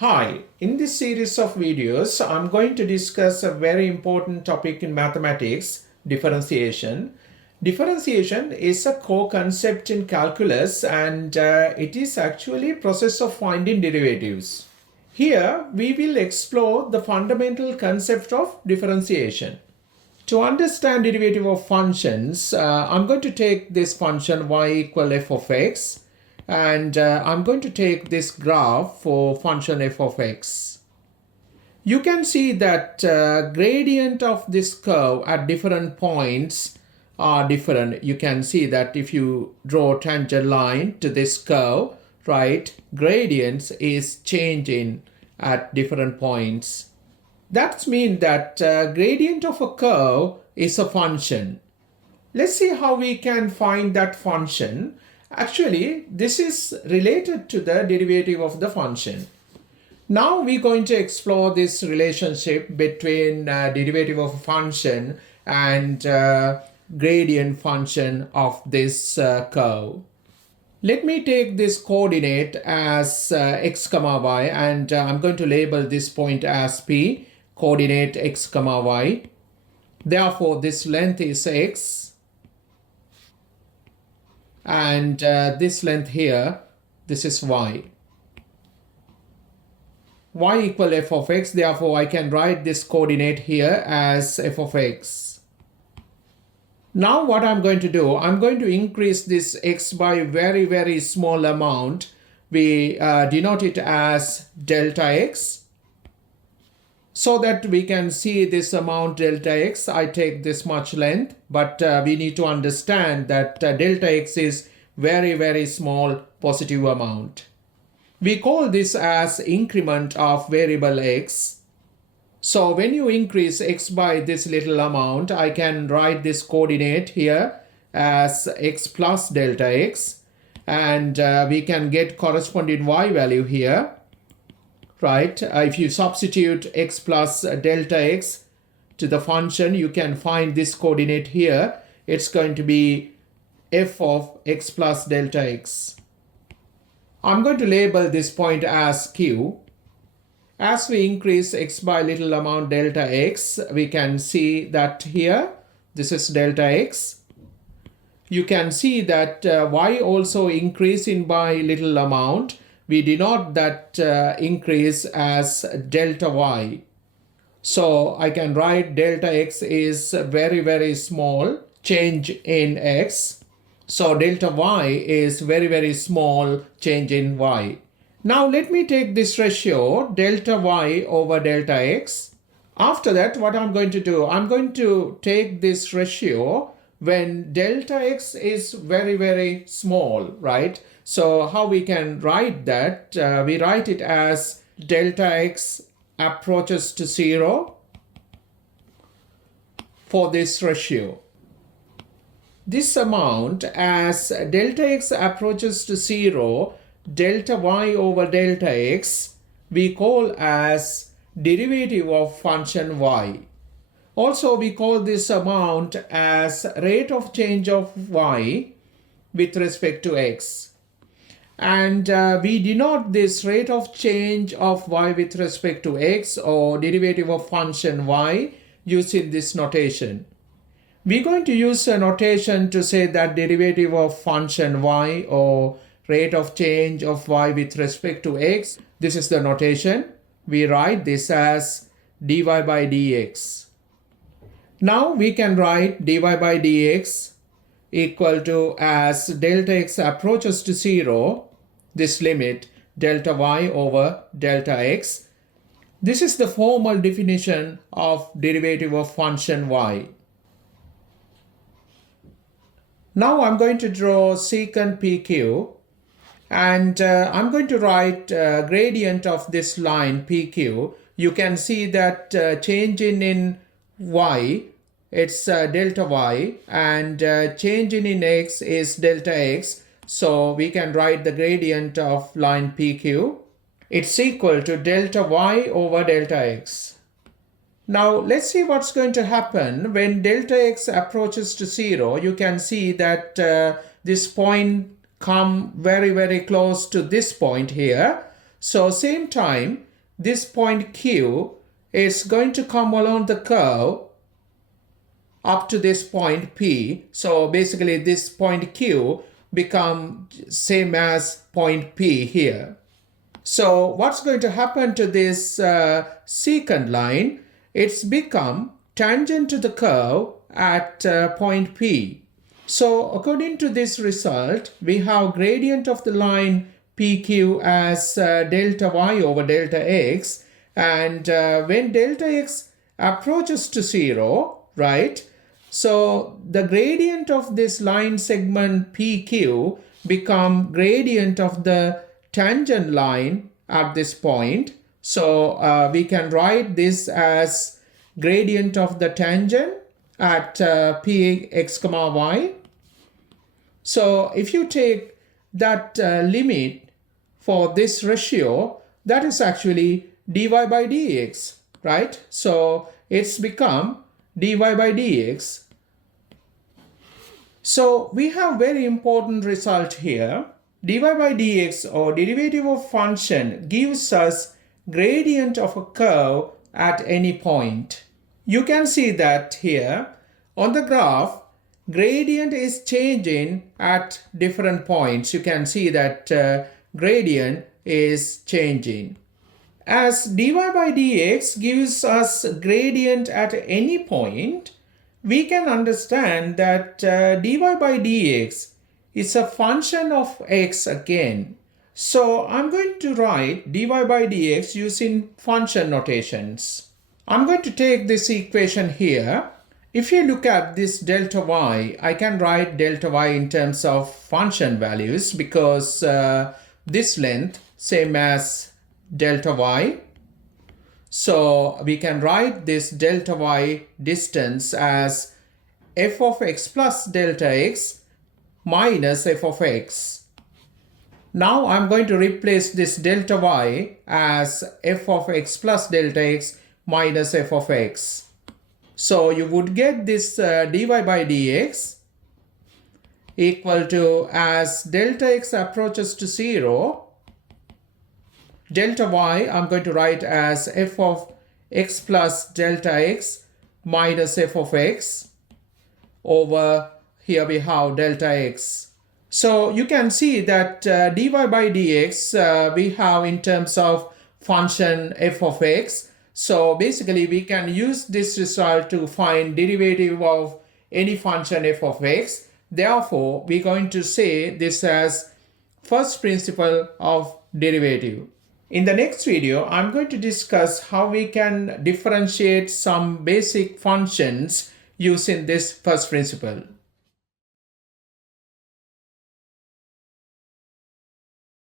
Hi, in this series of videos, I'm going to discuss a very important topic in mathematics, differentiation. Differentiation is a core concept in calculus and it is actually a process of finding derivatives. Here, we will explore the fundamental concept of differentiation. To understand derivative of functions, I'm going to take this function y equal f of x and I'm going to take this graph for function f of x. You can see that gradient of this curve at different points are different. You can see that if you draw a tangent line to this curve, right, gradients is changing at different points. That means that gradient of a curve is a function. Let's see how we can find that function. Actually, this is related to the derivative of the function. Now we're going to explore this relationship between derivative of a function and gradient function of this curve. Let me take this coordinate as x comma y and I'm going to label this point as P, coordinate x comma y. Therefore, this length is x and this length here, this is y. Y equal f of x, therefore I can write this coordinate here as f of x. Now what I'm going to do, I'm going to increase this x by very small amount. We denote it as delta x. So that we can see this amount delta x, I take this much length, but we need to understand that delta x is very small positive amount. We call this as increment of variable x. So when you increase x by this little amount, I can write this coordinate here as x plus delta x, and we can get corresponding y value here. Right, if you substitute x plus delta x to the function, you can find this coordinate here. It's going to be f of x plus delta x. I'm going to label this point as Q. As we increase x by little amount delta x, we can see that here, this is delta x. You can see that y also increasing by little amount. We denote that increase as delta y. So I can write delta x is very small change in x. So delta y is very small change in y. Now let me take this ratio delta y over delta x. After that, what I'm going to do, I'm going to take this ratio when delta x is very small, right? So how we can write that? We write it as delta x approaches to 0 for this ratio. This amount as delta x approaches to 0, delta y over delta x, we call as derivative of function y. Also, we call this amount as rate of change of y with respect to x. And we denote this rate of change of y with respect to x or derivative of function y using this notation. We're going to use a notation to say that derivative of function y or rate of change of y with respect to x. This is the notation. We write this as dy by dx. Now we can write dy by dx equal to as delta x approaches to 0, this limit delta y over delta x. This is the formal definition of derivative of function y. Now I'm going to draw secant PQ and I'm going to write gradient of this line PQ. You can see that changing in y, it's delta y, and changing in x is delta x. So we can write the gradient of line PQ. It's equal to delta y over delta x. Now let's see what's going to happen when delta x approaches to 0. You can see that this point come very close to this point here. So same time, this point Q is going to come along the curve up to this point P. So basically this point Q become same as point P here. So what's going to happen to this secant line? It's become tangent to the curve at point P. So according to this result, we have gradient of the line PQ as delta y over delta x, and when delta x approaches to 0, right? So the gradient of this line segment PQ become gradient of the tangent line at this point. So we can write this as gradient of the tangent at Px comma y. So if you take that limit for this ratio, that is actually dy by dx, right? So it's become dy by dx. So we have very important result here. Dy by dx, or derivative of function, gives us gradient of a curve at any point. You can see that here on the graph, gradient is changing at different points. You can see that gradient is changing. As dy by dx gives us gradient at any point, we can understand that dy by dx is a function of x again. So I'm going to write dy by dx using function notations. I'm going to take this equation here. If you look at this delta y, I can write delta y in terms of function values because this length same as delta y. So we can write this delta y distance as f of x plus delta x minus f of x. Now I'm going to replace this delta y as f of x plus delta x minus f of x. So you would get this dy by dx equal to, as delta x approaches to 0, delta y I'm going to write as f of x plus delta x minus f of x. Over here we have delta x. So you can see that dy by dx we have in terms of function f of x. So basically we can use this result to find derivative of any function f of x. Therefore, we're going to say this as first principle of derivative. In the next video, I'm going to discuss how we can differentiate some basic functions using this first principle.